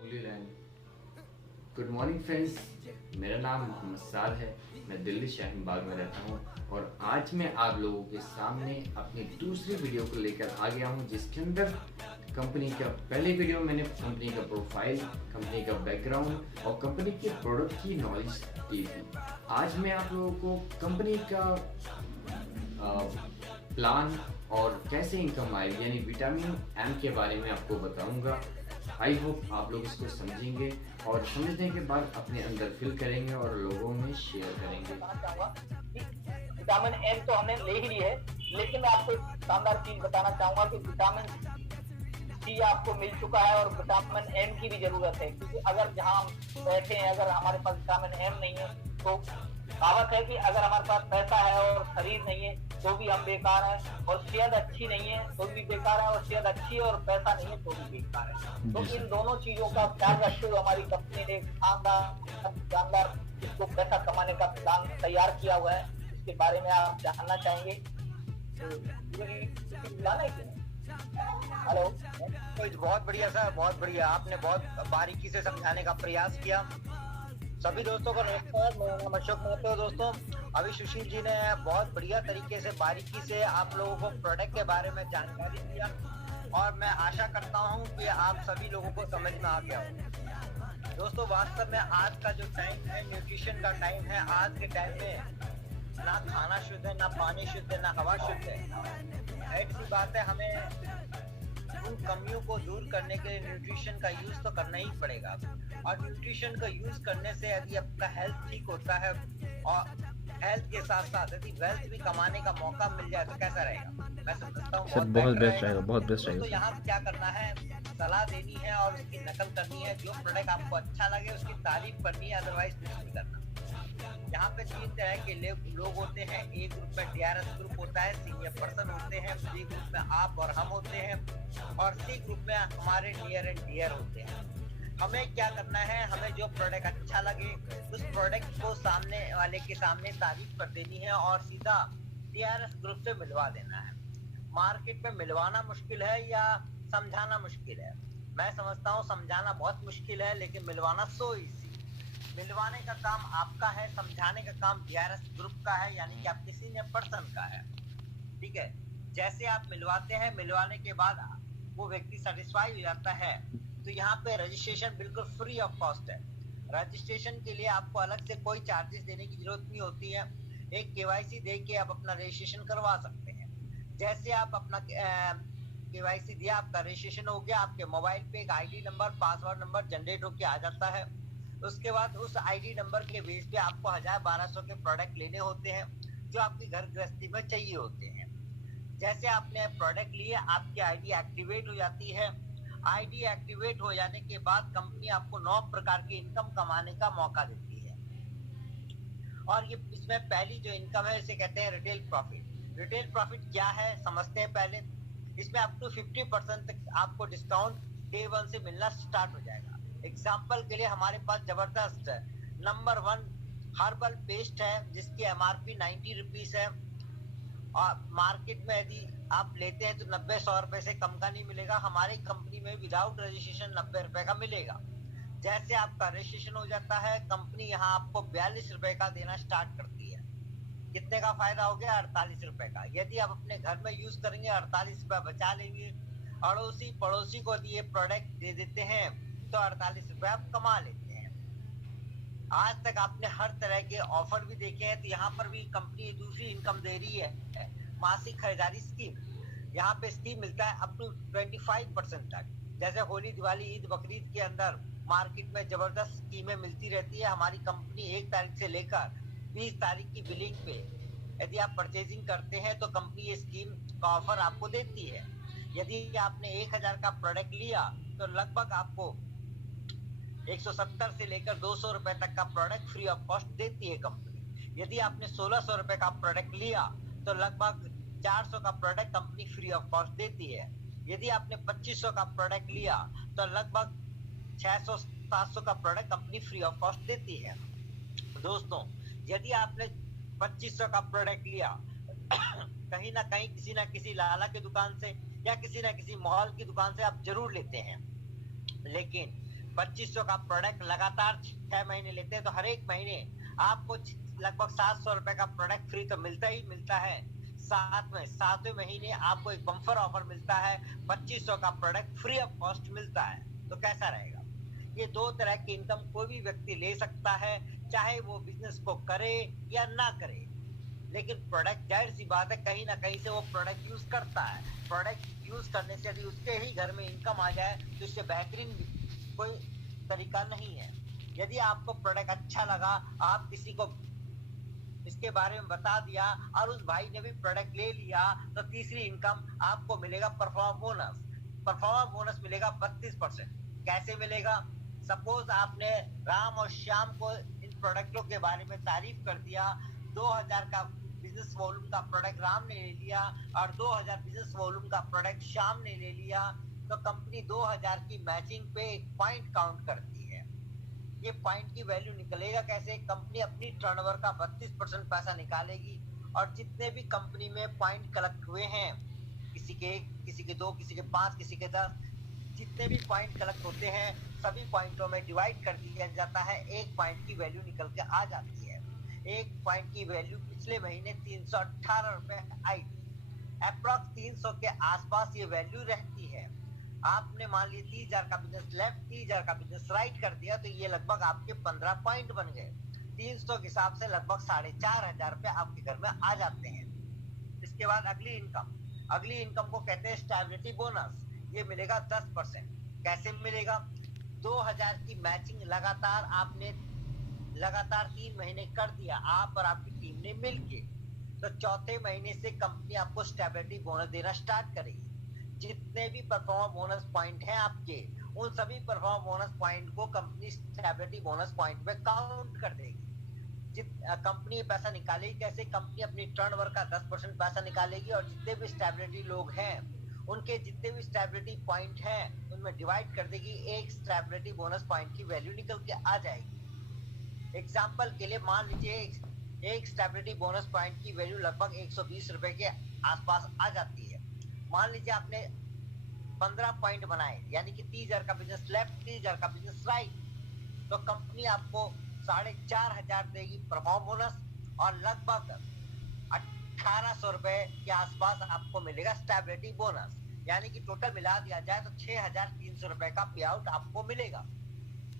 Holi land. Good morning friends, मेरा नाम मोहम्मद साद है। मैं दिल्ली शाहीन बाग में रहता हूँ और आज मैं आप लोगों के सामने अपनी दूसरी वीडियो को लेकर आ गया हूँ, जिसके अंदर कंपनी का पहले वीडियो मैंने कंपनी का प्रोफाइल, कंपनी का बैकग्राउंड और कंपनी के प्रोडक्ट की नॉलेज दी थी। आज मैं आप लोगों को कंपनी का प्लान और कैसे इनकम आए यानी विटामिन एम के बारे में आपको बताऊंगा। आई होप आप लोग इसको समझेंगे और समझने के बाद अपने अंदर फिल करेंगे और लोगों में शेयर करेंगे। विटामिन एम तो हमने ले ही ली है, लेकिन मैं आपको एक शानदार चीज बताना चाहूंगा कि विटामिन सी आपको मिल चुका है और विटामिन एम की भी जरूरत है, क्योंकि अगर जहां हम बैठे हैं अगर हमारे पास विटामिन एम नहीं है तो कहावत है कि अगर हमारे पास पैसा है और शरीर नहीं है तो भी हम बेकार हैं, और सेहत अच्छी नहीं है तो भी बेकार है, और सेहत अच्छी है और पैसा नहीं है तो भी बेकार है। तो इन दोनों चीजों का ख्याल रखते हुए हमारी कंपनी ने शानदार इसको पैसा कमाने का प्लान तैयार किया हुआ है। इसके बारे में आप जानना चाहेंगे? हेलो। तो बहुत बढ़िया सर, बहुत बढ़िया। आपने बहुत बारीकी से समझाने का प्रयास किया। सभी दोस्तों को नमस्कार, मेरा नाम अशोक महतो। दोस्तों, अभी सुशील जी ने बहुत बढ़िया तरीके से बारीकी से आप लोगों को प्रोडक्ट के बारे में जानकारी दिया और मैं आशा करता हूं कि आप सभी लोगों को समझ में आ गया हो। दोस्तों, वास्तव में आज का जो टाइम है न्यूट्रिशन का टाइम है। आज के टाइम में ना खाना शुद्ध है, ना पानी शुद्ध है, ना हवा शुद्ध है। ऐसी बात है, हमें उन कमियों को दूर करने के लिए न्यूट्रिशन का यूज तो करना ही पड़ेगा। और न्यूट्रिशन का यूज करने से यदि आपका हेल्थ ठीक होता है और हेल्थ के साथ साथ यदि वेल्थ भी कमाने का मौका मिल जाए तो कैसा रहेगा? मैं समझता हूँ बहुत बेस्ट रहेगा, बहुत बेस्ट रहेगा। तो यहाँ क्या करना है, सलाह देनी है और उसकी नकल करनी है। जो प्रोडक्ट आपको अच्छा लगे उसकी तारीफ करनी है, अदरवाइज नहीं करना। यहाँ पे 3 तरह के लोग होते हैं। ए ग्रुप में डीआरएस ग्रुप होता है, सीनियर पर्सन होते हैं। बी ग्रुप में आप और हम होते हैं और सी ग्रुप में हमारे नियर एंड डियर होते हैं। हमें क्या करना है, हमें जो प्रोडक्ट अच्छा लगे उस प्रोडक्ट को सामने वाले के सामने तारीफ कर देनी है और सीधा डीआरएस ग्रुप से मिलवा देना है। मार्केट में मिलवाना मुश्किल है या समझाना मुश्किल है? मैं समझता हूँ समझाना बहुत मुश्किल है, लेकिन मिलवाना सो इजी। मिलवाने का काम आपका है, समझाने का काम डीआरएस ग्रुप का है, यानी कि आपके सीनियर पर्सन का है। ठीक है। जैसे आप मिलवाते हैं, मिलवाने के बाद वो व्यक्ति सेटिस्फाई हो जाता है तो यहाँ पे रजिस्ट्रेशन बिल्कुल फ्री ऑफ कॉस्ट है। रजिस्ट्रेशन के लिए आपको अलग से कोई चार्जेस देने की जरूरत नहीं होती है। एक केवाईसी दे के आप अपना रजिस्ट्रेशन करवा सकते हैं। जैसे आप अपना केवाईसी दिया, आपका रजिस्ट्रेशन हो गया, आपके मोबाइल पे एक ID number, password number generate होके आ जाता है। उसके बाद उस आईडी नंबर के बेस पे आपको 1000-1200 के प्रोडक्ट लेने होते हैं जो आपकी घर गृहस्थी में चाहिए होते हैं। जैसे आपने प्रोडक्ट लिए, आपकी आईडी एक्टिवेट हो जाती है। आईडी एक्टिवेट हो जाने के बाद कंपनी आपको 9 प्रकार की इनकम कमाने का मौका देती है। और ये इसमें पहली जो इनकम है इसे कहते हैं रिटेल प्रॉफिट। रिटेल प्रॉफिट क्या है समझते हैं पहले। इसमें अप टू 50% तक आपको डिस्काउंट डे 1 से मिलना स्टार्ट हो जाएगा। एग्जाम्पल के लिए हमारे पास जबरदस्त नंबर 1 हर्बल पेस्ट है जिसकी एमआरपी 90 रुपीज है और मार्केट में यदि आप लेते हैं तो 90-100 रुपए से कम का नहीं मिलेगा। हमारी कंपनी में विदाउट रजिस्ट्रेशन 90 रुपए का मिलेगा। जैसे आपका रजिस्ट्रेशन हो जाता है, कंपनी यहाँ आपको 42 रुपए का देना स्टार्ट करती है। कितने का फायदा हो गया? 48 रुपए का। यदि आप अपने घर में यूज करेंगे 48 रुपए बचा लेंगे। अड़ोसी पड़ोसी को यदि ये प्रोडक्ट दे देते हैं तो 48 रुपए आप कमा लेते हैं। आज तक आपने हर तरह के ऑफर भी देखे हैं, तो यहाँ पर भी कंपनी दूसरी इनकम दे रही है, मासिक खरीदारी स्कीम। यहाँ पे स्कीम मिलता है अप टू 25% तक। जैसे होली, दिवाली, ईद, बकरीद के अंदर मार्केट में जबरदस्त स्कीमें मिलती रहती है। हमारी कंपनी 1 तारीख से लेकर 20 तारीख की बिलिंग पे यदि आप परचेजिंग करते हैं तो कंपनी ये स्कीम का ऑफर आपको देती है। यदि आपने 1000 का प्रोडक्ट लिया तो लगभग आपको 170 से लेकर 200 रुपए तक का प्रोडक्ट फ्री ऑफ कॉस्ट देती है कंपनी। यदि आपने 1600 रुपए का प्रोडक्ट लिया तो लगभग 400 का product company free of cost देती है। यदि आपने 2500 का प्रोडक्ट लिया तो लगभग 600-700 का product company free of cost देती है। दोस्तों, यदि आपने 2500 का प्रोडक्ट लिया कहीं ना कहीं किसी ना किसी लाला की दुकान से या किसी ना किसी मॉल की दुकान से आप जरूर लेते हैं, लेकिन 2500 का प्रोडक्ट लगातार 6 महीने लेते हैं तो हर एक महीने आपको लगभग 700 रुपए का प्रोडक्ट फ्री तो मिलता ही मिलता है। साथ में 7वें महीने आपको एक बम्पर ऑफर मिलता है, 2500 का प्रोडक्ट फ्री ऑफ कॉस्ट मिलता है। तो कैसा रहेगा? ये दो तरह की इनकम कोई भी व्यक्ति ले सकता है, चाहे वो बिजनेस को करे या ना करे। लेकिन प्रोडक्ट, जाहिर सी बात है, कहीं ना कहीं से वो प्रोडक्ट यूज करता है। प्रोडक्ट यूज करने से यदि उसके ही घर में इनकम आ जाए तो इससे बेहतरीन कोई तरीका नहीं है। यदि आपको प्रोडक्ट अच्छा लगा, आप किसी को इसके बारे में बता दिया और उस भाई ने भी प्रोडक्ट ले लिया, तो तीसरी इनकम आपको मिलेगा परफॉर्म बोनस। परफॉर्म बोनस मिलेगा 32%। कैसे मिलेगा? सपोज आपने राम और श्याम को इन प्रोडक्टों के बारे में तारीफ कर दिया, 2000 का बिजनेस वॉल्यूम का प्रोडक्ट राम ने ले लिया और 2000 बिजनेस वॉल्यूम का प्रोडक्ट श्याम ने ले लिया, तो कंपनी 2000 की मैचिंग पे एक पॉइंट काउंट करती है। ये पॉइंट की वैल्यू निकलेगा कैसे? कंपनी अपनी टर्नओवर का 32% पैसा निकालेगी और जितने भी कंपनी में पॉइंट कलेक्ट हुए हैं, किसी के 1, किसी के 2, किसी के 5, किसी के 10, जितने भी पॉइंट कलेक्ट होते हैं सभी पॉइंटों में डिवाइड कर दिया जाता है। एक पॉइंट की वैल्यू निकल के आ जाती है। एक पॉइंट की वैल्यू पिछले महीने 318 रुपए आई थी। अप्रॉक्स 300 के आसपास ये वैल्यू रहती है। आपने मान लिया 30,000 का बिजनेस लेफ्ट, 30,000 का बिजनेस राइट कर दिया, तो ये लगभग आपके 15 पॉइंट बन गए। 300 के हिसाब से लगभग 4,500 रुपए आपके घर में आ जाते हैं। इसके बाद अगली इनकम को कहते हैं स्टेबिलिटी बोनस। ये मिलेगा 10%। कैसे मिलेगा? 2000 की मैचिंग लगातार 3 महीने कर दिया आप और आपकी टीम ने मिलके, तो चौथे महीने से कंपनी आपको स्टेबिलिटी बोनस देना स्टार्ट करेगी। जितने भी परफॉर्म बोनस पॉइंट हैं आपके, उन सभी परफॉर्म बोनस पॉइंट को कंपनी स्टेबिलिटी बोनस पॉइंट पे काउंट कर देगी। कंपनी पैसा निकालेगी कैसे? कंपनी अपनी टर्नओवर का 10% पैसा निकालेगी और जितने भी स्टेबिलिटी लोग हैं उनके जितने भी स्टेबिलिटी पॉइंट हैं उनमें डिवाइड कर देगी। एक स्टेबिलिटी बोनस पॉइंट की वैल्यू निकल के आ जाएगी। एग्जांपल के लिए मान लीजिए एक स्टेबिलिटी बोनस पॉइंट की वैल्यू लगभग 120 रुपए के आसपास आ जाती है। मान लीजिए आपने 15 पॉइंट बनाए, यानी कि 30,000 का बिजनेस लेफ्ट, 30,000 का बिजनेस राइट, तो कंपनी आपको 4,500 देगी परफॉर्म बोनस और लगभग 1,800 रुपए के आसपास आपको मिलेगा स्टेबिलिटी बोनस। यानी कि टोटल मिला दिया जाए तो 6,300 रुपए का पे आउट आपको मिलेगा।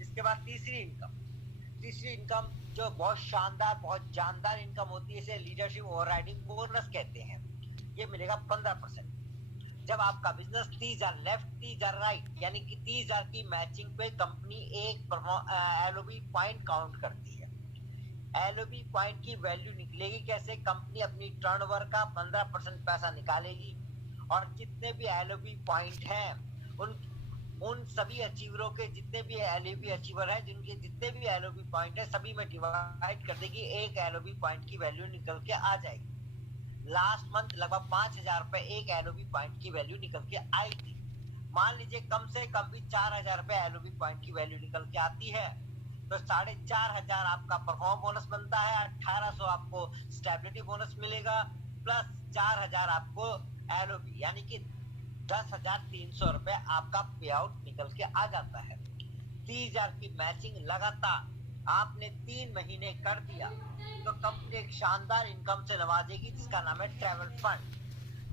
इसके बाद तीसरी इनकम जो बहुत शानदार, बहुत जानदार इनकम होती है, इसे लीडरशिप ओवरराइडिंग बोनस कहते हैं। ये मिलेगा 15%। जब आपका बिजनेस 30,000 लेफ्ट, 30,000 राइट, यानी कि 30,000 की मैचिंग पे कंपनी एक एलओबी पॉइंट काउंट करती है। एलओबी पॉइंट की वैल्यू निकलेगी कैसे? कंपनी अपनी टर्नओवर का 15% पैसा निकालेगी और जितने भी एलओबी पॉइंट हैं उन सभी अचीवरों के जितने भी एलओबी अचीवर हैं, जिनके जितने भी एलओबी पॉइंट है, सभी में डिवाइड कर देगी। एक एलओबी पॉइंट की वैल्यू निकल के आ जाएगी। लास्ट मंथ लगभग 5,000 रुपए एक एलओबी पॉइंट की वैल्यू निकल के आई थी। मान लीजिए कम से कम भी 4,000 रुपए एलओबी पॉइंट की वैल्यू निकल के आती है, तो 4,500 आपका परफॉर्म बोनस बनता है, 1,800 आपको स्टेबिलिटी बोनस मिलेगा, प्लस 4,000 आपको एलओबी, यानी कि 10,300 रुपए आपका पे आउट निकल के आ जाता है। 30,000 की मैचिंग लगातार आपने 3 महीने कर दिया तो कंपनी एक शानदार इनकम से नवाजेगी जिसका नाम है ट्रैवल फंड।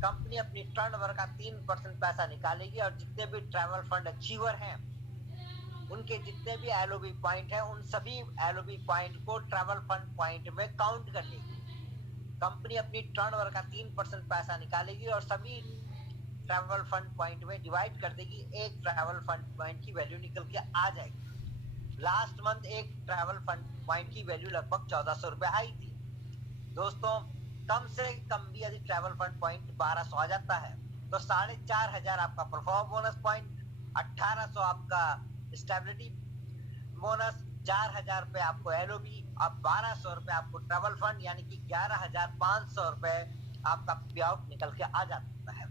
कंपनी अपनी टर्नओवर का 3% पैसा निकालेगी और जितने भी ट्रैवल फंड अचीवर हैं उनके जितने भी एलओबी पॉइंट हैं उन सभी एलओबी पॉइंट को ट्रैवल फंड पॉइंट में काउंट कर लेगी। कंपनी अपनी टर्नओवर का 3% पैसा निकालेगी और सभी ट्रैवल फंड पॉइंट में डिवाइड कर देगी। एक ट्रैवल फंड पॉइंट की वैल्यू निकल के आ जाएगी। लास्ट मंथ एक ट्रैवल फंड पॉइंट की वैल्यू लगभग 1,400 रुपए आई थी। दोस्तों, कम से कम भी यदि ट्रैवल फंड पॉइंट 1,200 आ जाता है तो 4,500 आपका परफॉर्म बोनस पॉइंट, 1,800 आपका स्टेबिलिटी बोनस, 4,000 रुपए आपको एलओबी और 1,200 रुपए आपको ट्रैवल फंड, यानी कि 11,500 रुपए आपका पे आउट निकल के आ जाता है।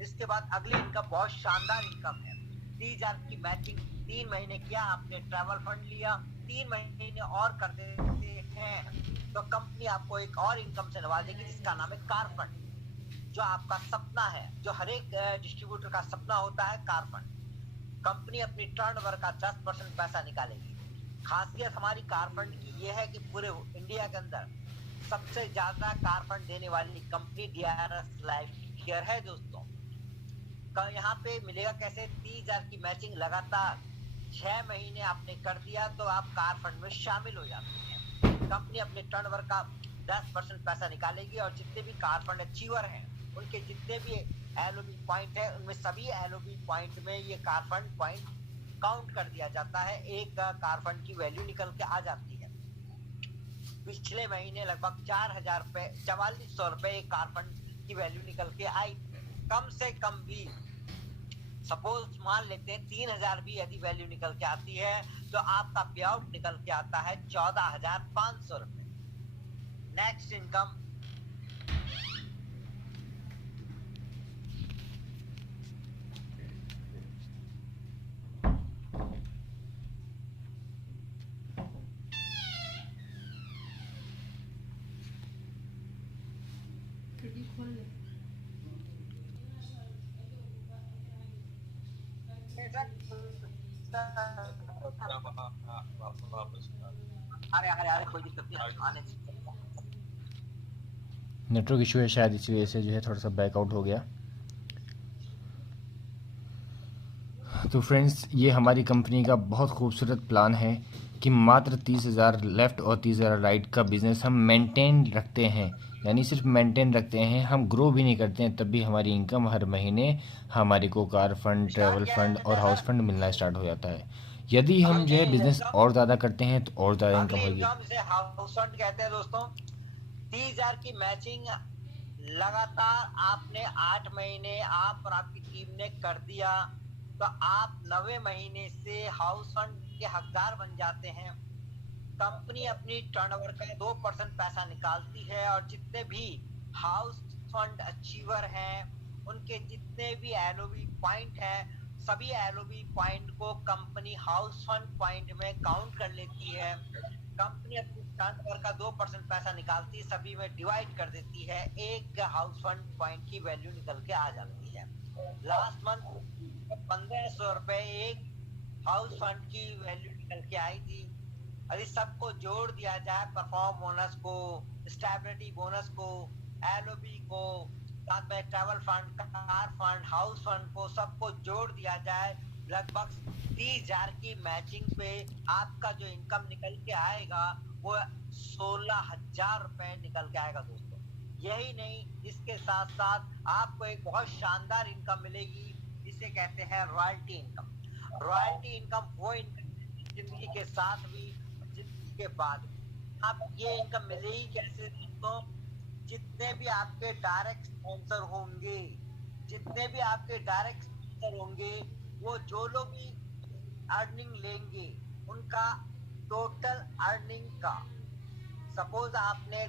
इसके बाद अगली इनकम बहुत शानदार इनकम है। 30,000 की मैचिंग 3 महीने किया आपने, ट्रैवल फंड लिया, 3 महीने और कर देते हैं तो कंपनी आपको एक और इनकम से नवाजेगी जिसका नाम है कार फंड। जो आपका सपना है, जो हर एक डिस्ट्रीब्यूटर का सपना होता है, कार फंड। कंपनी अपनी टर्नओवर का 10% पैसा निकालेगी। खासियत हमारी कार फंड की ये है कि पूरे इंडिया के अंदर सबसे ज्यादा कार फंड देने वाली कंपनी DRS लाइफ केयर है दोस्तों। यहाँ पे मिलेगा कैसे, 30,000 की मैचिंग लगातार 6 महीने आपने कर दिया तो आप कार फंड में शामिल हो जाते हैं। कंपनी अपने टर्नओवर का 10% पैसा निकालेगी और जितने भी कार फंड अचीवर हैं उनके जितने भी LOB पॉइंट है उनमें सभी LOB पॉइंट में ये कार फंड पॉइंट काउंट कर दिया जाता है। एक कार फंड की वैल्यू निकल के आ जाती है। पिछले महीने लगभग 4,400 रुपए एक कार फंड की वैल्यू निकल के आई। कम से कम भी सपोज मान लेते हैं 3,000 भी यदि वैल्यू निकल के आती है तो आपका पे आउट निकल के आता है 14,500 रुपए। नेक्स्ट इनकम अरे कोई दिक्कत नहीं, आने दीजिए। नेटवर्क इशू है शायद, इसी वजह से जो है थोड़ा सा बैकआउट हो गया। तो फ्रेंड्स, ये हमारी कंपनी का बहुत खूबसूरत प्लान है कि मात्र 30,000 लेफ़्ट और 30,000 राइट का बिज़नेस हम मेंटेन रखते हैं, यानी सिर्फ मेंटेन रखते हैं, हम ग्रो भी नहीं करते हैं, तब भी हमारी इनकम हर महीने हमारे को कार फंड, ट्रैवल फंड और हाउस फंड मिलना स्टार्ट हो जाता है। यदि हम जो है बिजनेस और ज़्यादा करते हैं तो और ज़्यादा इनकम होगी। इसे हाउस फंड कहते हैं दोस्तों। 30,000 की मैचिंग लगातार आपने 8 महीने आप और आपकी टीम ने कर दिया तो आप 9वें महीने से हाउस फंड के हकदार बन जाते हैं। कंपनी अपनी टर्नओवर का 2% पैसा निकालती है और जितने भी हाउस फंड अचीवर हैं उनके जितने भी LOB पॉइंट हैं सभी LOB पॉइंट को कंपनी हाउस फंड पॉइंट में काउंट कर लेती है। कंपनी अपनी टर्नओवर का 2% पैसा निकालती है, सभी में डिवाइड कर देती है, एक हाउस फंड पॉइंट की वैल्यू निकल के आ जाती है। लास्ट मंथ 1,500 रुपए एक हाउस फंड की वैल्यू निकल के आई थी। यदि सबको जोड़ दिया जाए, परफॉर्म बोनस को, स्टेबिलिटी बोनस को, LOB को, साथ में travel fund, car fund, house fund को सबको जोड़ दिया जाए, लगभग 30,000 की मैचिंग पे आपका जो इनकम निकल के आएगा वो 16,000 रुपए निकल के आएगा दोस्तों। यही नहीं, इसके साथ साथ आपको एक बहुत शानदार इनकम मिलेगी जिसे कहते हैं रॉयल्टी इनकम। रॉयल्टी इनकम वो इनकम जिंदगी के साथ भी जिंदगी के बाद आप ये इनकम मिलेगी कैसे दोस्तों? जितने भी आपके डायरेक्ट स्पॉन्सर होंगे, जितने भी आपके डायरेक्ट स्पॉन्सर होंगे, वो जो लोग भी अर्निंग लेंगे उनका टोटल अर्निंग का, सपोज आपने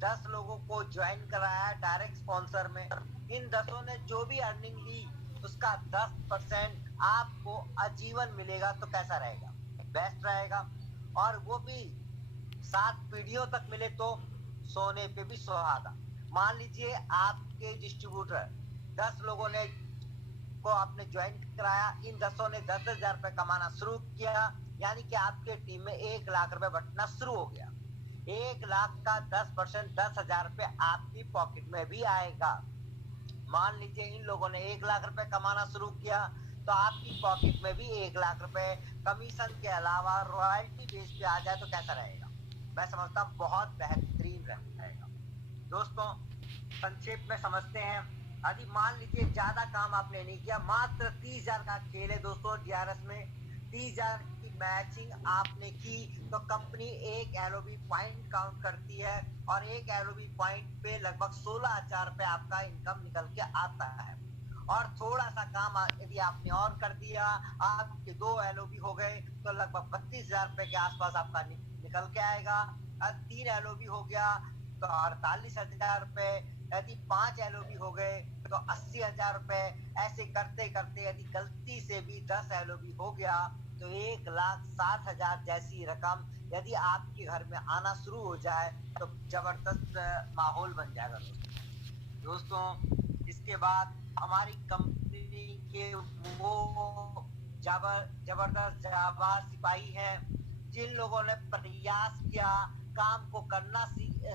10 लोगों को ज्वाइन कराया डायरेक्ट स्पॉन्सर में, इन 10 ने जो भी अर्निंग ली उसका 10% आपको आजीवन मिलेगा। तो कैसा रहेगा? बेस्ट रहेगा। और वो भी 7 पीढ़ियों तक मिले तो सोने पे भी सुहागा। मान लीजिए आपके डिस्ट्रीब्यूटर 10 लोगों ने को आपने ज्वाइन कराया, इन 10 ने 10,000 रुपए कमाना शुरू किया, यानी कि आपके टीम में 1 लाख रुपए बंटना शुरू हो गया। 1 लाख का 10% 10,000 रुपए आपकी पॉकेट में भी आएगा। मान लीजिए इन लोगों ने 1 लाख रुपए कमाना शुरू किया तो आपकी पॉकेट में भी 1 लाख रुपए कमीशन के अलावा रॉयल्टी बेस पे आ जाए तो कैसा रहेगा? मैं समझता हूँ बहुत बेहतरीन रहेगा। दोस्तों संक्षेप में समझते हैं। यदि मान लीजिए ज्यादा काम आपने नहीं किया, मात्र 30,000 का खेल है दोस्तों DRS में, 30,000 की मैचिंग आपने की तो कंपनी एक LOB पॉइंट काउंट करती है और एक LOB पॉइंट पे लगभग 16,000 रुपए आपका इनकम निकल के आता है। और थोड़ा सा काम यदि आपने और कर दिया, आपके 2 LOB हो गए तो लगभग 32,000 रुपए के आसपास आपका निकल के आएगा। 3 LOB हो गया तो 48,000 रुपए, यदि 5 LOB हो गए तो 80,000 रुपए। ऐसे करते करते यदि गलती से भी 10 LOB हो गया तो 1,60,000 जैसी रकम यदि आपके घर में आना शुरू हो जाए तो जबरदस्त माहौल बन जाएगा दोस्तों। इसके बाद हमारी कंपनी के वो जबरदस्त जाबाज सिपाही हैं, जिन लोगों ने प्रयास किया, काम को करना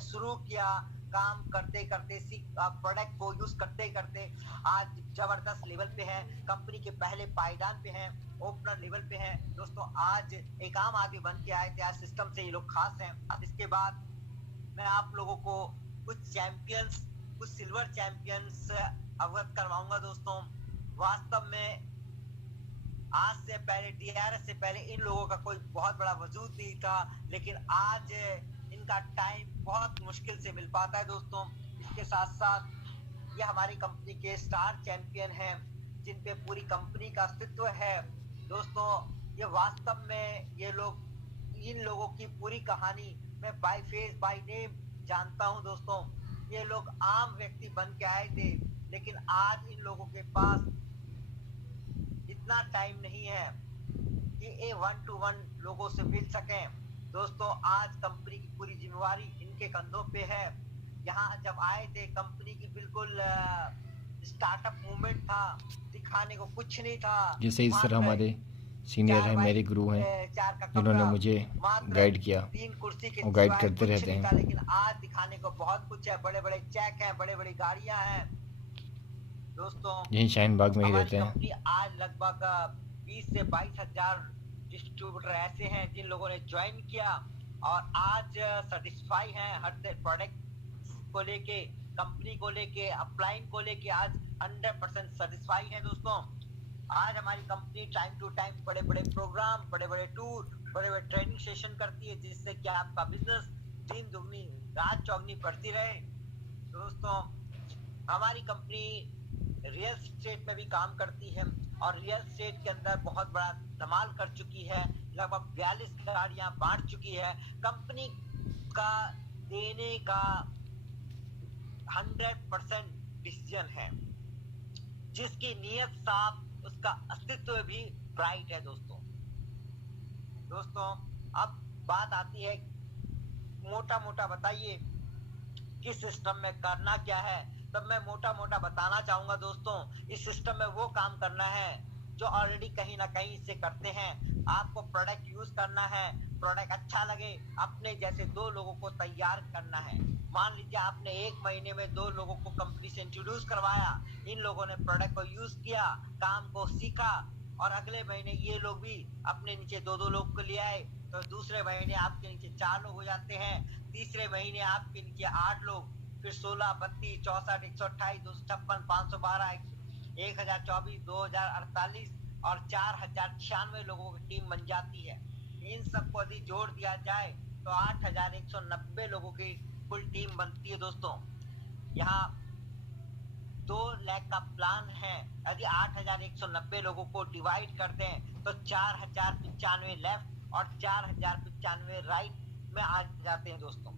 शुरू किया, काम करते करते प्रोडक्ट को यूज करते करते आज जबरदस्त लेवल पे है, कंपनी के पहले पायदान पे हैं, ओपनर लेवल पे हैं। दोस्तों आज एक आम आदमी बन के आए थे, आज सिस्टम से ये लोग खास हैं। अब इसके बाद मैं आप लोगों को कुछ चैंपियंस, कुछ सिल्वर चैंपियंस अवगत करवाऊंगा। दोस्तों वास्तव में आज से पहले, DRS से पहले इन लोगों का कोई बहुत बड़ा वजूद नहीं था, लेकिन आज इनका टाइम बहुत मुश्किल से मिल पाता है। दोस्तों इसके साथ साथ ये हमारी कंपनी के स्टार चैंपियन हैं, जिन पे पूरी कंपनी का अस्तित्व है। दोस्तों ये वास्तव में ये लोग, इन लोगों की पूरी कहानी मैं बाय फेस बाय नेम जानता हूं। दोस्तों ये लोग आम व्यक्ति बन के आए थे, लेकिन आज इन लोगों के पास इतना टाइम नहीं है कि ये 1-to-1 लोगों से मिल सके। दोस्तों आज कंपनी की पूरी जिम्मेवारी इनके कंधों पे है। यहाँ जब आए थे कंपनी की बिल्कुल स्टार्टअप मूवमेंट था, दिखाने को कुछ नहीं था। जैसे इस तरह हमारे सीनियर हैं, मेरे गुरु हैं, जिन्होंने मुझे गाइड किया और गाइड करते रहते हैं। लेकिन आज दिखाने को बहुत कुछ है, बड़े बड़े चेक हैं, बड़े बड़ी गाड़ियां हैं। दोस्तों यही शाहीन बाग में ही रहते हैं। आज लगभग 20 से 22 हजार डिस्ट्रीब्यूटर ऐसे हैं जिन लोगों ने ज्वाइन किया और आज सेटिस्फाई हैं हर प्रोडक्ट को लेके, कंपनी को लेके, अपलाइन को लेके आज 100% सेटिस्फाई हैं। दोस्तों आज हमारी कंपनी टाइम टू टाइम बड़े बड़े प्रोग्राम, बड़े बड़े टूर, बड़े बड़े ट्रेनिंग सेशन करती है, जिससे कि आपका बिजनेस दिन दुगनी रात चौगनी बढ़ती रहे। दोस्तों हमारी कंपनी रियल एस्टेट में भी काम करती है और रियल एस्टेट के अंदर बहुत बड़ा धमाल कर चुकी है, लगभग 42 गाड़ियां बांट चुकी है। कंपनी का देने का 100% डिसीजन है, जिसकी नीयत साफ, उसका अस्तित्व भी ब्राइट है। दोस्तों अब बात आती है, मोटा मोटा बताइए किस सिस्टम में करना क्या है। तब मैं मोटा मोटा बताना चाहूंगा। दोस्तों इस सिस्टम में वो काम करना है जो ऑलरेडी कहीं ना कहीं से करते हैं। आपको प्रोडक्ट यूज करना है, प्रोडक्ट अच्छा लगे, अपने जैसे 2 लोगों को तैयार करना है। मान लीजिए आपने 1 महीने में 2 लोगों को कंपनी से इंट्रोड्यूस करवाया, इन लोगों ने प्रोडक्ट को यूज किया, काम को सीखा और अगले महीने ये लोग भी अपने नीचे 2-2 लोग को ले आए, तो दूसरे महीने आपके नीचे 4 लोग हो जाते हैं, तीसरे महीने आपके नीचे 8 लोग, फिर 16, 32, 64, 128, 256, 512, 1024, 2048 और 4096 लोगों की टीम बन जाती है। इन सबको यदि जोड़ दिया जाए तो 8190 लोगों की कुल टीम बनती है। दोस्तों यहाँ 2 लाख का प्लान है, यदि 8190 लोगों को डिवाइड कर दें तो 4095 लेफ्ट और 4095 राइट में आ जाते हैं। दोस्तों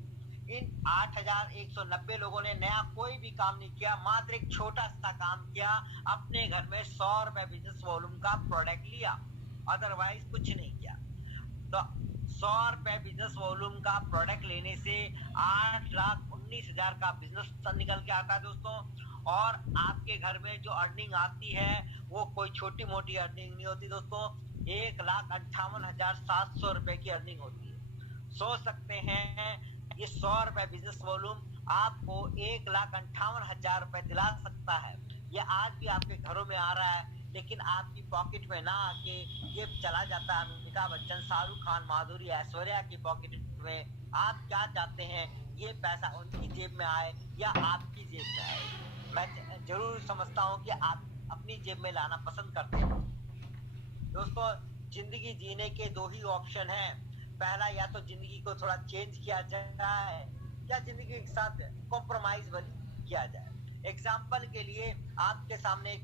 इन 8190 लोगों ने नया कोई भी काम नहीं किया, मात्र एक छोटा सा काम किया, अपने घर में 100 रुपए बिजनेस वॉल्यूम का प्रोडक्ट लिया, अदरवाइज कुछ नहीं किया। तो 100 रुपए बिजनेस वॉल्यूम का प्रोडक्ट लेने से 8,19,000 का बिजनेस निकल के आता है। दोस्तों और आपके घर में जो अर्निंग आती है वो कोई छोटी मोटी अर्निंग नहीं होती। दोस्तों 1,58,700 रुपए की अर्निंग होती है। सोच सकते हैं ये 100 रुपए बिजनेस वॉल्यूम आपको 1,58,000 रुपए दिला सकता है। ये आज भी आपके घरों में आ रहा है, लेकिन आपकी पॉकेट में ना आके ये चला जाता है अमिताभ बच्चन, शाहरुख खान, माधुरी, ऐश्वर्या की पॉकेट में। आप क्या चाहते हैं ये पैसा उनकी जेब में आए या आपकी जेब में आए? मैं जरूर समझता हूँ कि आप अपनी जेब में लाना पसंद करते हैं। दोस्तों जिंदगी जीने के 2 ही ऑप्शन हैं, पहला या तो जिंदगी को थोड़ा चेंज किया जाए या जिंदगी के साथ कॉम्प्रोमाइज किया जाए। एग्जाम्पल के लिए आपके सामने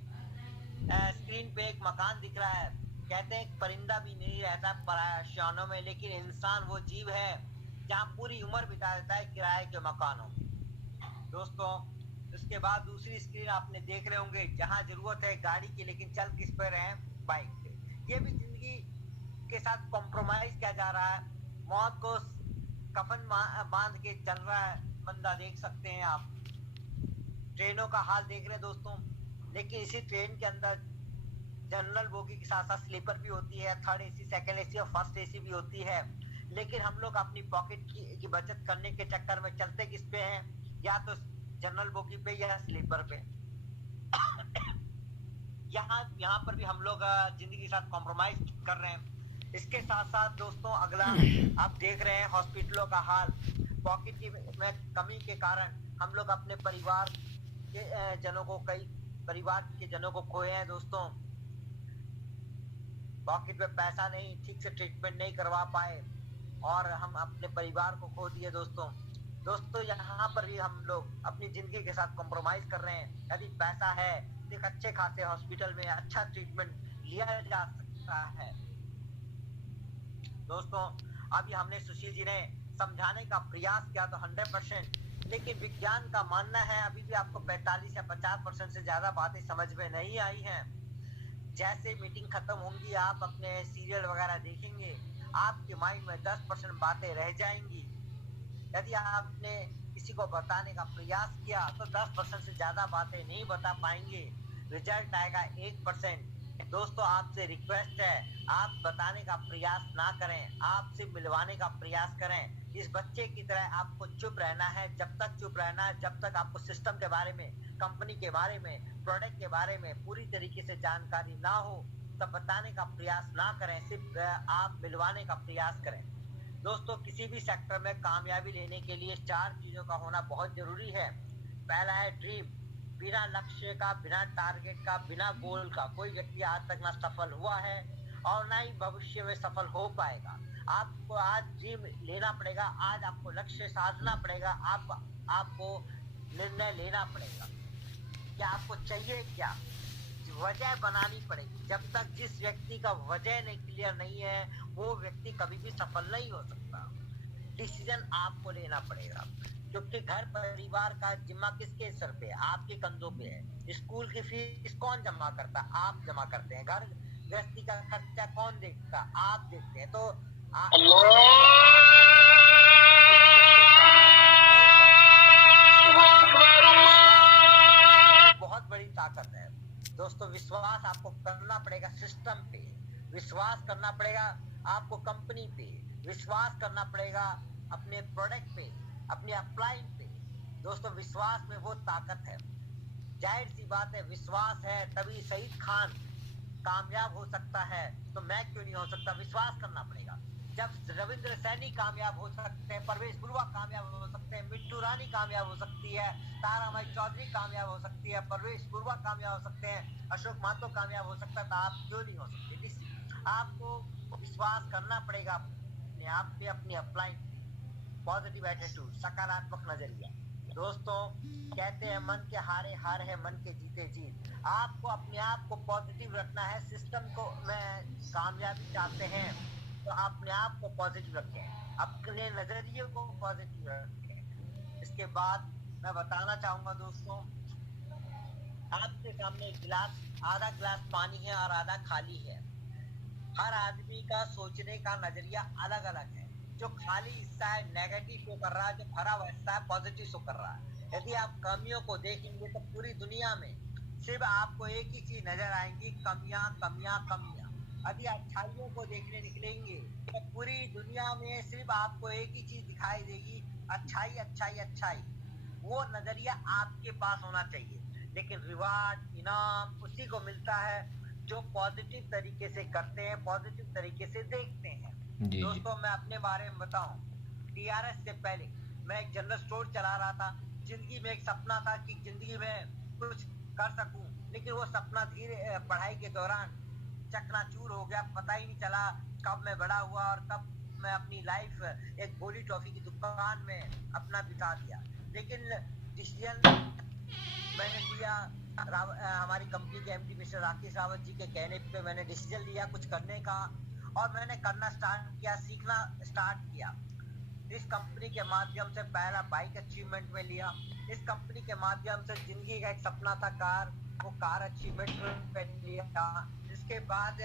स्क्रीन पे एक मकान दिख रहा है, कहते हैं परिंदा भी नहीं रहता परेशानों में, लेकिन इंसान वो जीव है जहाँ पूरी उम्र बिता देता है किराए के मकानों में। दोस्तों उसके बाद दूसरी स्क्रीन आपने देख रहे होंगे, जहाँ जरूरत है गाड़ी की लेकिन चल किस पे रहे हैं, बाइक पे। ये भी जिंदगी के साथ कॉम्प्रोमाइज किया जा रहा है, मौत को कफन बांध के चल रहा है बंदा, देख सकते हैं आप। ट्रेनों का हाल देख रहे हैं दोस्तों, लेकिन इसी ट्रेन के अंदर जनरल बोगी के साथ साथ स्लीपर भी होती है, थर्ड एसी, सेकंड एसी और फर्स्ट एसी भी होती है। लेकिन हम लोग अपनी पॉकेट की बचत करने के चक्कर में चलते किस पे हैं, या तो जनरल बोगी पे या स्लीपर पे। यहाँ पर भी हम लोग जिंदगी के साथ कॉम्प्रोमाइज कर रहे हैं। इसके साथ साथ दोस्तों अगला आप देख रहे हैं हॉस्पिटलों का हाल। पॉकेट की में कमी के कारण हम लोग अपने परिवार के जनों को खोए हैं दोस्तों। पॉकेट में पैसा नहीं, ठीक से ट्रीटमेंट नहीं करवा पाए और हम अपने परिवार को खो दिए दोस्तों यहाँ पर भी हम लोग अपनी जिंदगी के साथ कॉम्प्रोमाइज कर रहे हैं। यदि पैसा है एक अच्छे खासे हॉस्पिटल में अच्छा ट्रीटमेंट लिया जा सकता है दोस्तों। अभी हमने सुशील जी ने समझाने का प्रयास किया तो 100%, लेकिन विज्ञान का मानना है अभी भी आपको 45 या 50% से ज्यादा बातें समझ में नहीं आई हैं। जैसे मीटिंग खत्म होंगी, आप अपने सीरियल वगैरह देखेंगे, आपके माइंड में 10% बातें रह जाएंगी। यदि आपने किसी को बताने का प्रयास किया तो 10% से ज्यादा बातें नहीं बता पाएंगे, रिजल्ट आएगा 1%। दोस्तों आपसे रिक्वेस्ट है, आप बताने का प्रयास ना करें, आपसे मिलवाने का प्रयास करें। इस बच्चे की तरह आपको चुप रहना है। जब तक चुप रहना है, जब तक आपको सिस्टम के बारे में, कंपनी के बारे में, प्रोडक्ट के बारे में पूरी तरीके से जानकारी ना हो, तब बताने का प्रयास ना करें, सिर्फ आप मिलवाने का प्रयास करें। दोस्तों किसी भी सेक्टर में कामयाबी लेने के लिए 4 चीजों का होना बहुत जरूरी है। पहला है ड्रीम। बिना लक्ष्य का, बिना टारगेट का, बिना गोल का कोई व्यक्ति आज तक ना सफल हुआ है और ना ही भविष्य में सफल हो पाएगा। आपको आज ड्रीम लेना पड़ेगा, आज आपको लक्ष्य साधना पड़ेगा, आपको निर्णय लेना पड़ेगा कि आपको चाहिए क्या, वजह बनानी पड़ेगी। जब तक जिस व्यक्ति का वजह नहीं क्लियर नहीं है, वो व्यक्ति कभी भी सफल नहीं हो सकता। डिसीजन आपको लेना पड़ेगा, क्योंकि घर परिवार का जिम्मा किसके सर पे है? आपके कंधों पे है। स्कूल की फीस कौन जमा करता? आप जमा करते हैं। घर गृहस्थी का खर्चा कौन देखता? आप देखते हैं। तो बहुत बड़ी ताकत है दोस्तों। विश्वास आपको करना पड़ेगा सिस्टम पे, विश्वास करना पड़ेगा आपको कंपनी पे, विश्वास करना पड़ेगा अपने प्रोडक्ट पे, अपने अपलाइन पे। दोस्तों विश्वास में वो ताकत है। जाहिर सी बात है, विश्वास है तभी शहीद खान कामयाब हो सकता है, तो मैं क्यों नहीं हो सकता? विश्वास करना पड़ेगा। जब रविंद्र सैनी कामयाब हो सकते हैं, परवेश बुरवा कामयाब हो सकते हैं, मिट्टू रानी कामयाब हो सकती है, तारामाई चौधरी कामयाब हो सकती है, परवेश बुरवा कामयाब हो सकते हैं, अशोक महतो कामयाब हो सकता है, तो आप क्यों नहीं हो सकते? आपको विश्वास करना पड़ेगा अपने आप पे, अपनी अपलाइन, पॉजिटिव एटीट्यूड, सकारात्मक नजरिया। दोस्तों कहते हैं मन के हारे हार है, मन के जीते जीत। आपको अपने आप को पॉजिटिव रखना है। सिस्टम को में कामयाबी चाहते हैं तो अपने आप को पॉजिटिव रखें, अपने नजरिए को पॉजिटिव रखें। इसके बाद मैं बताना चाहूंगा दोस्तों, आपके सामने एक गिलास, आधा गिलास पानी है और आधा खाली है। हर आदमी का सोचने का नजरिया अलग अलग है। जो खाली हिस्सा है नेगेटिव शो कर रहा है, जो भरा हुआ हिस्सा है पॉजिटिव शो कर रहा है। यदि आप कमियों को देखेंगे तो पूरी दुनिया में सिर्फ आपको एक ही चीज नजर आएंगी, कमियां कमियां कमियां। यदि अच्छाइयों को देखने निकलेंगे तो पूरी दुनिया में सिर्फ आपको एक ही चीज दिखाई देगी, अच्छाई अच्छाई अच्छाई। वो नजरिया आपके पास होना चाहिए। लेकिन रिवार्ड, इनाम उसी को मिलता है जो पॉजिटिव तरीके से करते हैं, पॉजिटिव तरीके से देखते हैं। दोस्तों मैं अपने बारे में बताऊं, टीआरएस से पहले मैं एक जनरल स्टोर चला रहा था। जिंदगी में एक सपना था कि जिंदगी में कुछ कर सकूं, लेकिन वो सपना धीरे पढ़ाई के दौरान चकनाचूर हो गया। पता ही नहीं चला कब मैं बड़ा हुआ और कब मैं अपनी लाइफ एक गोली टॉफी की दुकान में अपना बिता दिया। लेकिन डिसीजन मैंने लिया, हमारी कंपनी के एमडी मिस्टर राकेश रावत जी के कहने पे मैंने डिसीजन लिया कुछ करने का, और मैंने करना स्टार्ट किया, सीखना स्टार्ट किया। इस कंपनी के माध्यम से पहला बाइक अचीवमेंट में लिया। इस कंपनी के माध्यम से जिंदगी का एक सपना था कार, वो कार अचीवमेंट में लिया। इसके बाद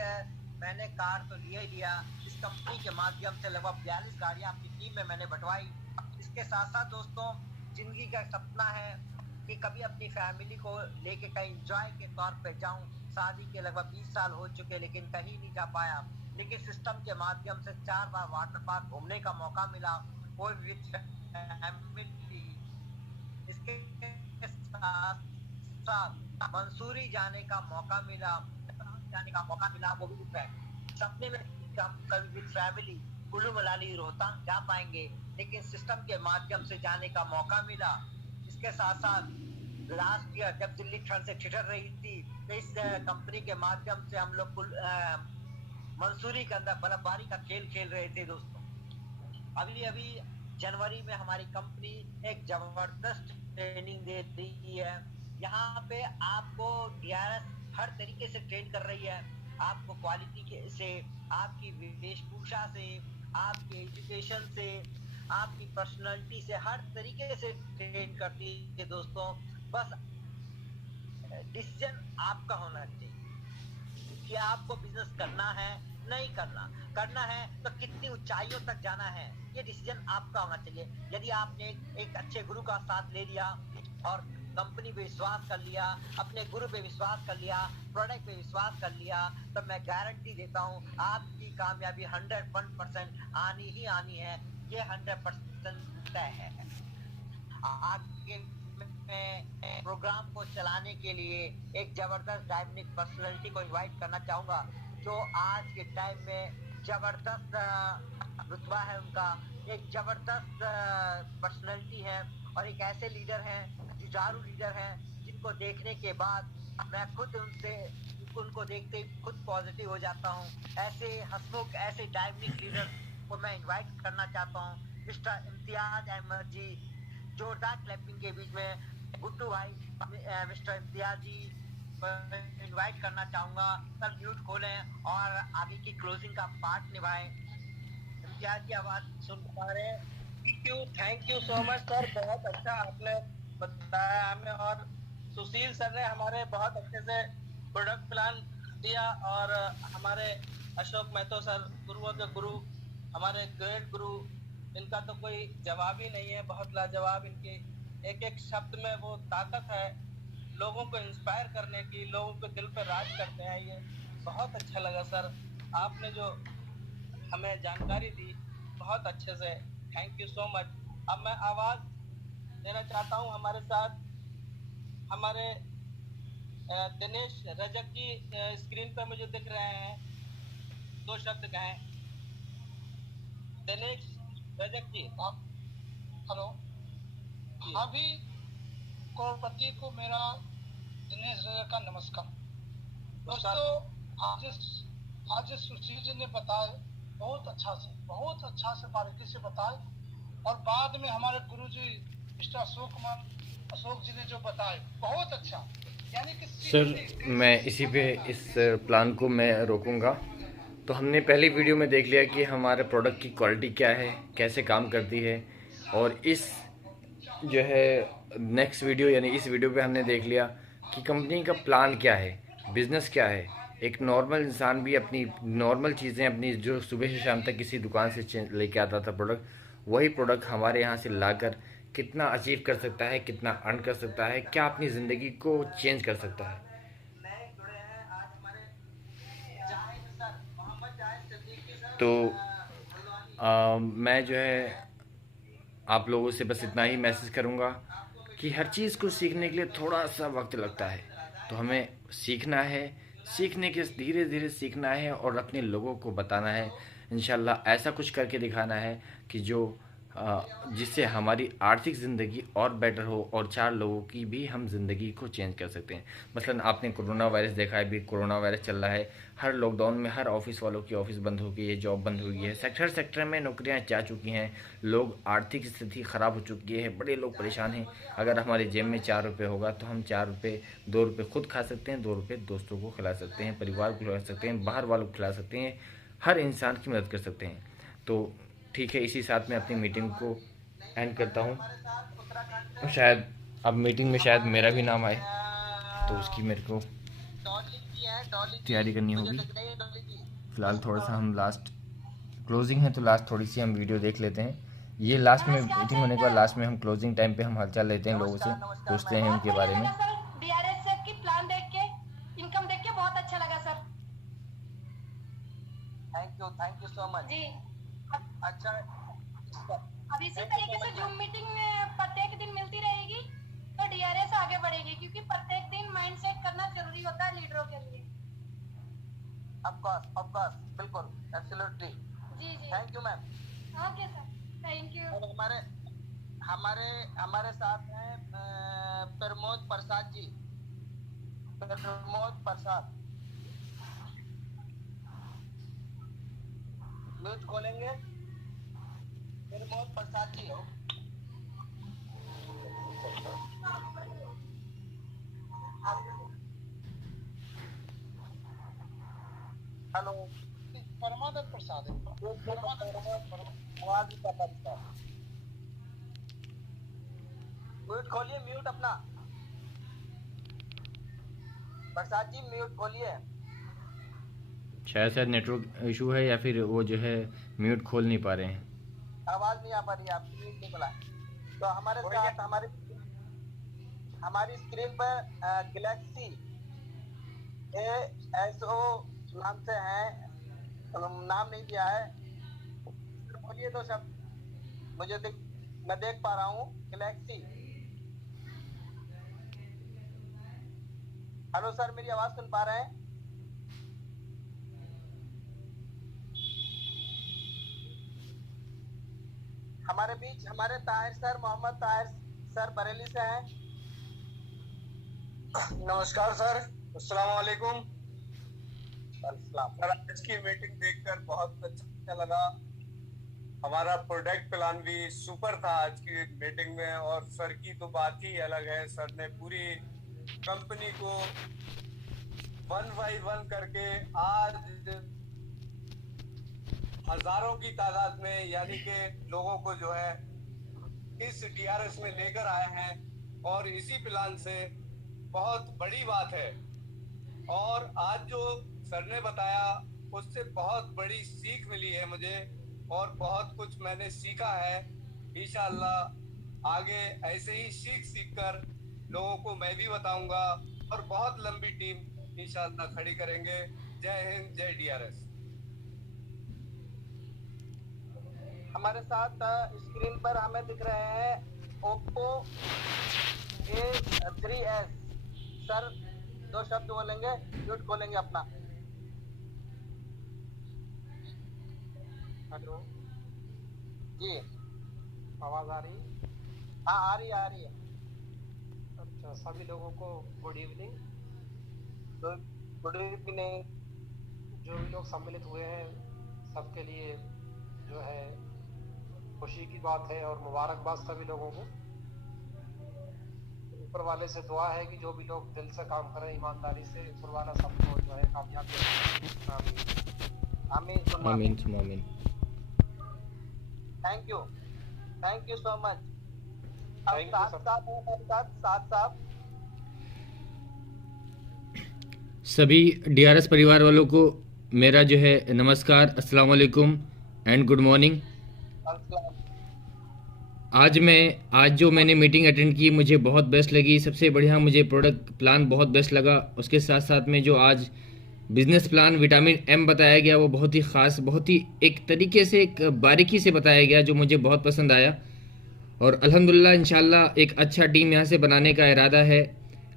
मैंने कार तो लिया ही लिया। इस कंपनी के माध्यम से लगभग 42 गाड़ियां अपनी टीम में मैंने बंटवाई। इसके साथ साथ दोस्तों जिंदगी का सपना है कि कभी अपनी फैमिली को लेके कहीं एंजॉय के तौर पे जाऊं, शादी के लगभग 20 साल हो चुके, लेकिन कहीं नहीं जा पाया। लेकिन सिस्टम के माध्यम से 4 बार वाटर पार्क घूमने का मौका मिला, वो विद फैमिली। इसके साथ साथ मंसूरी जाने का मौका मिला, वो भी सपने में हम कभी भी फैमिली कुल्लू मनाली रोहतांग जा पाएंगे, लेकिन सिस्टम के माध्यम से जाने का मौका मिला। इसके साथ साथ लास्ट ईयर जब दिल्ली ठंड से ठिठुर रही थी, तो इस कंपनी के माध्यम से हम लोग मंसूरी के अंदर बर्फबारी का खेल खेल रहे थे दोस्तों। अभी जनवरी में हमारी कंपनी एक जबरदस्त ट्रेनिंग दे रही है। यहाँ पे आपको DRS हर तरीके से ट्रेन कर रही है, आपको क्वालिटी से, आपकी वेशभूषा से, आपके एजुकेशन से, आपकी पर्सनालिटी से, हर तरीके से ट्रेन करती है दोस्तों। बस डिसीजन आपका होना चाहिए कि आपको बिजनेस करना है नहीं करना है तो कितनी ऊंचाइयों तक जाना है, ये डिसीजन आपका होना चाहिए। यदि आपने एक अच्छे गुरु का साथ ले लिया और कंपनी पे विश्वास कर लिया, अपने गुरु पे विश्वास कर लिया, प्रोडक्ट पे विश्वास कर लिया, तो मैं गारंटी देता हूँ आपकी कामयाबी 101% आनी ही आनी है। ये 100% तय है। आगे मैं प्रोग्राम को चलाने के लिए एक जबरदस्त डायनामिक पर्सनालिटी को इनवाइट करना चाहूँगा, जो आज के टाइम में जबरदस्त रुतबा है उनका, एक जबरदस्त पर्सनालिटी है और एक ऐसे लीडर हैं, जुझारू लीडर हैं, जिनको देखने के बाद मैं खुद उनको देखते ही खुद पॉजिटिव हो जाता हूँ। ऐसे हंसमुख, ऐसे डायनामिक लीडर को मैं इनवाइट करना चाहता हूँ। मिस्टर इम्तियाज अहमद जी, जोरदार क्लैपिंग के बीच में गुड्डू भाई, मिस्टर इम्तियाज जी इनवाइट करना चाहूँगा। सर म्यूट खोलें और आगे की क्लोजिंग का पार्ट निभाएं। इम्तियाज की आवाज़ सुन पा रहे हैं? Thank you so much sir, बहुत अच्छा आपने बताया हमें, और सुशील सर ने हमारे बहुत अच्छे से प्रोडक्ट प्लान दिया, और हमारे अशोक महतो सर, गुरुओं के गुरु, हमारे ग्रेट गुरु, इनका तो कोई जवाब ही नहीं है। बहुत लाजवाब, इनकी एक एक शब्द में वो ताकत है लोगों को इंस्पायर करने की, लोगों के दिल पर राज करते हैं। ये बहुत अच्छा लगा सर, आपने जो हमें जानकारी दी बहुत अच्छे से, थैंक यू सो मच। अब मैं आवाज़ देना चाहता हूँ, हमारे साथ हमारे दिनेश रजक जी स्क्रीन पर मुझे दिख रहे हैं, 2 शब्द कहें। दिनेश रजक जी, आप हेलो। अभी करोड़पति को मेरा दिनेश रजक का नमस्कार। दोस्तों, आज सुशील जी ने बताया, बहुत अच्छा से बारीकी से बताए, और बाद में हमारे गुरु जी मिस्टर अशोक जी ने जो बताए बहुत अच्छा, यानी कि सर मैं इसी पे इस प्लान को मैं रोकूंगा। तो हमने पहली वीडियो में देख लिया कि हमारे प्रोडक्ट की क्वालिटी क्या है, कैसे काम करती है, और इस जो है नेक्स्ट वीडियो यानी इस वीडियो पे हमने देख लिया कि कंपनी का प्लान क्या है, बिज़नेस क्या है। एक नॉर्मल इंसान भी अपनी नॉर्मल चीज़ें अपनी जो सुबह से शाम तक किसी दुकान से लेके आता था प्रोडक्ट, वही प्रोडक्ट हमारे यहाँ से लाकर कितना अचीव कर सकता है, कितना अर्न कर सकता है, क्या अपनी ज़िंदगी को चेंज कर सकता है। तो मैं जो है आप लोगों से बस इतना ही मैसेज करूँगा कि हर चीज़ को सीखने के लिए थोड़ा सा वक्त लगता है, तो हमें सीखना है, सीखने के धीरे धीरे सीखना है और अपने लोगों को बताना है। इंशाल्लाह ऐसा कुछ करके दिखाना है कि जो जिससे हमारी आर्थिक ज़िंदगी और बेटर हो और 4 लोगों की भी हम ज़िंदगी को चेंज कर सकते हैं। मसलन आपने कोरोना वायरस देखा है, अभी कोरोना वायरस चल रहा है, हर लॉकडाउन में हर ऑफिस वालों की ऑफिस बंद हो गई है, जॉब बंद हो गई है, सेक्टर में नौकरियां जा चुकी हैं, लोग आर्थिक स्थिति ख़राब हो चुकी है, बड़े लोग परेशान हैं। अगर हमारे जेब में 4 रुपये होगा तो हम 4 रुपये 2 रुपये खुद खा सकते हैं, 2 रुपये दोस्तों को खिला सकते हैं, परिवार को खिला सकते हैं, बाहर वालों को खिला सकते हैं, हर इंसान की मदद कर सकते हैं। तो ठीक है, इसी साथ मैं अपनी मीटिंग को एंड करता हूँ। शायद अब मीटिंग में शायद मेरा भी नाम आए, तो उसकी मेरे को तैयारी करनी होगी। फ़िलहाल थोड़ा सा हम लास्ट क्लोजिंग है, तो लास्ट थोड़ी सी हम वीडियो देख लेते हैं। ये लास्ट में मीटिंग होने के बाद लास्ट में हम क्लोजिंग टाइम पे हम हालचाल लेते हैं, लोगों से पूछते हैं उनके बारे में। DRS की प्लान देख के, इनकम देख के बहुत अच्छा। अब इसी तरीके से जूम मीटिंग प्रत्येक दिन मिलती रहेगी तो डीआरएस आगे बढ़ेगी, क्योंकि प्रत्येक दिन माइंडसेट करना जरूरी होता है लीडरों के लिए। ऑफ कोर्स, बिल्कुल, एब्सोल्युटली। जी जी, thank you ma'am. Okay sir, thank you. और हमारे साथ हैं प्रमोद प्रसाद जी। प्रमोद प्रसाद, म्यूट खोलेंगे। प्रमोद प्रसाद जी, हेलो। परमानंद प्रसाद है। आवाज का तरीका। म्यूट खोलिए, म्यूट अपना। प्रसाद जी म्यूट खोलिए। शायद नेटवर्क इशू है या फिर वो जो है म्यूट खोल नहीं पा रहे हैं। आवाज नहीं आ पा रही है आपकी, म्यूट नहीं खोला। तो हमारे साथ हमारी स्क्रीन पर गैलेक्सी ASO नाम से है, नाम नहीं दिया है। बोलिए तो सब, मैं देख पा रहा हूँ गैलेक्सी। हेलो सर, मेरी आवाज सुन पा रहे हैं? हमारे बीच हमारे ताहिर सर, मोहम्मद ताहिर सर बरेली से हैं। नमस्कार सर, अस्सलाम वालेकुम। सर, आज की मीटिंग देखकर बहुत अच्छा लगा। हमारा प्रोडक्ट प्लान भी सुपर था आज की मीटिंग में, और सर की तो बात ही अलग है। सर ने पूरी कंपनी को 1 by 1 करके आज हजारों की तादाद में, यानी कि लोगों को जो है इस DRS में लेकर आए हैं, और इसी प्लान से बहुत बड़ी बात है। और आज जो सर ने बताया उससे बहुत बड़ी सीख मिली है मुझे, और बहुत कुछ मैंने सीखा है। इंशाअल्लाह आगे ऐसे ही सीख कर लोगों को मैं भी बताऊंगा, और बहुत लंबी टीम इंशाअल्लाह खड़ी करेंगे। जय हिंद, जय DRS। हमारे साथ स्क्रीन पर हमें दिख रहे हैं Oppo A3s। सर, 2 शब्द बोलेंगे, म्यूट खोलेंगे अपना। हेलो जी, आवाज आ रही है? हाँ आ रही है। अच्छा, सभी लोगों को गुड इवनिंग। Good evening. जो भी लोग सम्मिलित हुए हैं सबके लिए जो है खुशी की बात है और मुबारकबाद सभी लोगों को। ऊपर वाले से दुआ है कि जो भी लोग दिल से काम करें, ईमानदारी से, ऊपर वाला सबको जो है कामयाब करे। आमीन आमीन आमीन। Thank you so much. Thank you, sir. साथ सभी DRS परिवार वालों को मेरा जो है नमस्कार, अस्सलाम वालेकुम एंड गुड मॉर्निंग। आज जो मैंने मीटिंग अटेंड की मुझे बहुत बेस्ट लगी। सबसे बढ़िया मुझे प्रोडक्ट प्लान बहुत बेस्ट लगा। उसके साथ साथ में जो आज बिजनेस प्लान विटामिन M बताया गया वो बहुत ही ख़ास, बहुत ही एक तरीके से, एक बारीकी से बताया गया, जो मुझे बहुत पसंद आया। और अल्हम्दुलिल्लाह इंशाल्लाह एक अच्छा टीम यहाँ से बनाने का इरादा है।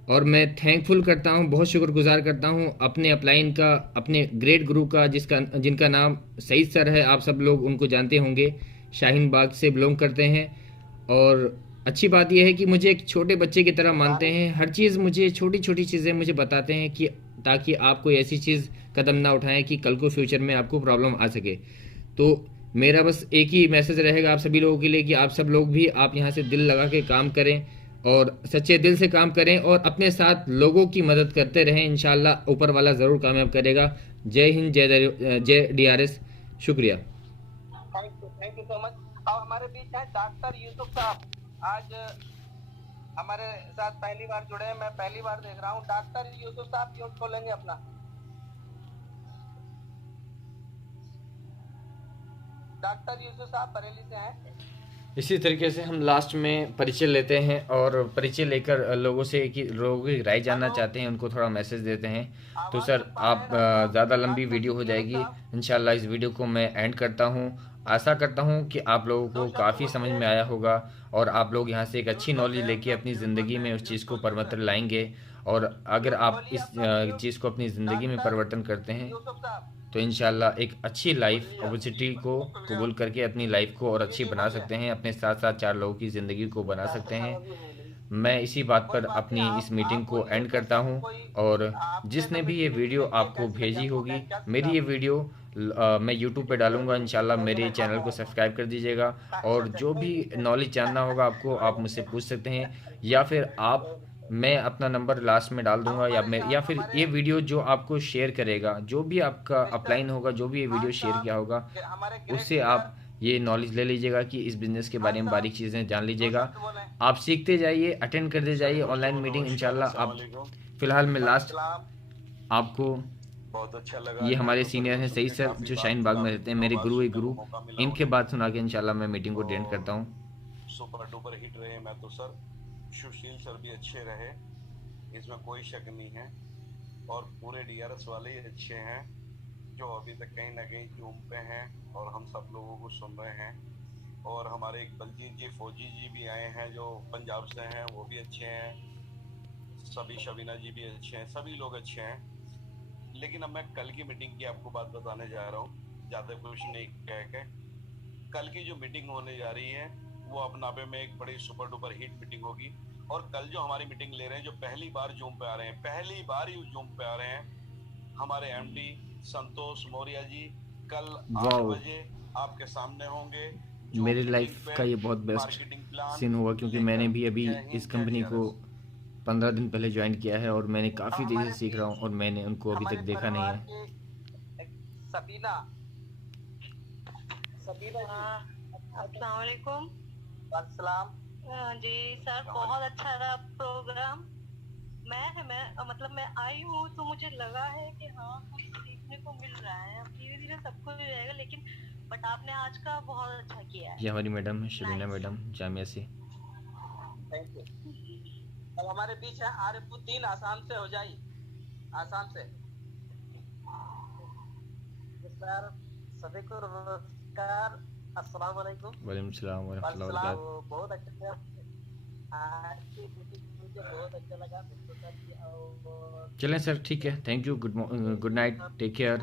और मैं थैंकफुल करता हूँ, बहुत शुक्रगुजार करता हूँ अपने अपलाइन का, अपने ग्रेट गुरु का, जिनका नाम सईद सर है। आप सब लोग उनको जानते होंगे, शाहीन बाग से बिलोंग करते हैं। और अच्छी बात यह है कि मुझे एक छोटे बच्चे की तरह मानते हैं। हर चीज़ मुझे, छोटी छोटी चीज़ें मुझे बताते हैं कि ताकि आप कोई ऐसी चीज़ कदम ना उठाएं कि कल को फ्यूचर में आपको प्रॉब्लम आ सके। तो मेरा बस एक ही मैसेज रहेगा आप सभी लोगों के लिए कि आप सब लोग भी आप यहाँ से दिल लगा के काम करें और सच्चे दिल से काम करें और अपने साथ लोगों की मदद करते रहें। इंशाल्लाह ऊपर वाला ज़रूर कामयाब करेगा। जय हिंद, जय DRS। शुक्रिया। Thank you so much. और हमारे बीच है डॉक्टर यूसुफ साहब, आज हमारे साथ पहली बार जुड़े हैं, मैं पहली बार देख रहा हूँ। डॉक्टर यूसुफ साहब म्यूट खोलेंगे अपना। डॉक्टर यूसुफ साहब बरेली से हैं। इसी तरीके से हम लास्ट में परिचय लेते हैं और परिचय लेकर लोगों से कि लोगों की राय जानना चाहते हैं, उनको थोड़ा मैसेज देते हैं। तो सर आप ज़्यादा लंबी वीडियो हो जाएगी, इंशाल्लाह इस वीडियो को मैं एंड करता हूं। आशा करता हूँ कि आप लोगों को काफ़ी समझ में आया होगा और आप लोग यहाँ से एक अच्छी नॉलेज लेके अपनी ज़िंदगी में उस चीज़ को परिवर्तन लाएंगे। और अगर आप इस चीज़ को अपनी ज़िंदगी में परिवर्तन करते हैं तो इंशाल्लाह एक अच्छी लाइफ अपॉर्चुनिटी को कबूल करके अपनी लाइफ को और अच्छी बना सकते हैं, अपने साथ साथ 4 लोगों की ज़िंदगी को बना सकते हैं। मैं इसी बात पर अपनी इस मीटिंग को एंड करता हूं। और जिसने भी ये वीडियो आपको भेजी होगी, मेरी ये वीडियो मैं यूट्यूब पे डालूंगा इंशाल्लाह, मेरे चैनल को सब्सक्राइब कर दीजिएगा। और जो भी नॉलेज जानना होगा आपको, आप मुझसे पूछ सकते हैं, या फिर मैं अपना नंबर लास्ट में डाल दूंगा, या फिर ये वीडियो जो आपको शेयर करेगा, जो भी आपका अपलाइन होगा, जो भी ये वीडियो शेयर किया होगा, उससे आप ये नॉलेज ले लीजिएगा कि इस बिज़नेस के बारे में बारीक चीज़ें जान लीजिएगा। आप सीखते जाइए, अटेंड करते जाइए ऑनलाइन मीटिंग इंशाल्लाह। आप फिलहाल मैं लास्ट आपको, बहुत अच्छा लगा, ये हमारे सीनियर हैं सही सर, जो शाहीन बाग में रहते हैं, मेरे गुरु, इनके बात सुना के इंशाल्लाह मैं मीटिंग को एंड करता हूँ। सुपर डुपर हिट रहे मैं तो सर, सुशील सर भी अच्छे रहे, इसमें कोई शक नहीं है। और पूरे DRS वाले ही अच्छे हैं, जो अभी तक कहीं ना कहीं जूम पे हैं और हम सब लोगों को सुन रहे हैं। और हमारे एक बलजीत जी फौजी जी भी आए हैं जो पंजाब से हैं, वो भी अच्छे हैं। सभी शबीना जी भी अच्छे हैं, सभी लोग अच्छे हैं। लेकिन अब मैं कल की मीटिंग की आपको बात बताने जा रहा हूँ, ज़्यादा कुछ नहीं कह के। कल की जो मीटिंग होने जा रही है वो अपनाबे में एक बड़ी सुपर डुपर हिट मीटिंग होगी। और कल जो हमारी मीटिंग ले रहे हैं, जो पहली बार जूम पे आ रहे हैं, पहली बार ही जूम पे आ रहे हैं, हमारे MD संतोष मौर्य जी कल 8 बजे आपके सामने होंगे। मेरी लाइफ का ये बहुत बेस्ट सीन हुआ, क्योंकि मैंने भी अभी इस कंपनी को 15 दिन पहले ज्वाइन किया है और मैंने काफ़ी तेज़ी से सीख रहा हूँ और मैंने उनको अभी तक देखा नहीं है। अस्सलाम वालेकुम। जी सर, बहुत अच्छा रहा प्रोग्राम। मैं आई हूँ तो मुझे लगा है कि हाँ कुछ सीखने को मिल रहा है। अब धीरे धीरे सब कुछ हो जाएगा, लेकिन बट आपने आज का बहुत अच्छा किया है। ये हमारी मैडम है शबीना मैडम, जामिया से। Thank you. अब हमारे बीच है आरिफुद्दीन, आसाम से हो जाए, आसाम से। सर सभी को नमस्कार, अस्सलाम वालेकुम। वालेकुम सलाम व रहमतुल्लाहि व बरकातहू। बहुत अच्छा, आज की मीटिंग मुझे बहुत अच्छा लगा। चलें सर, ठीक है, thank you, good night, take care.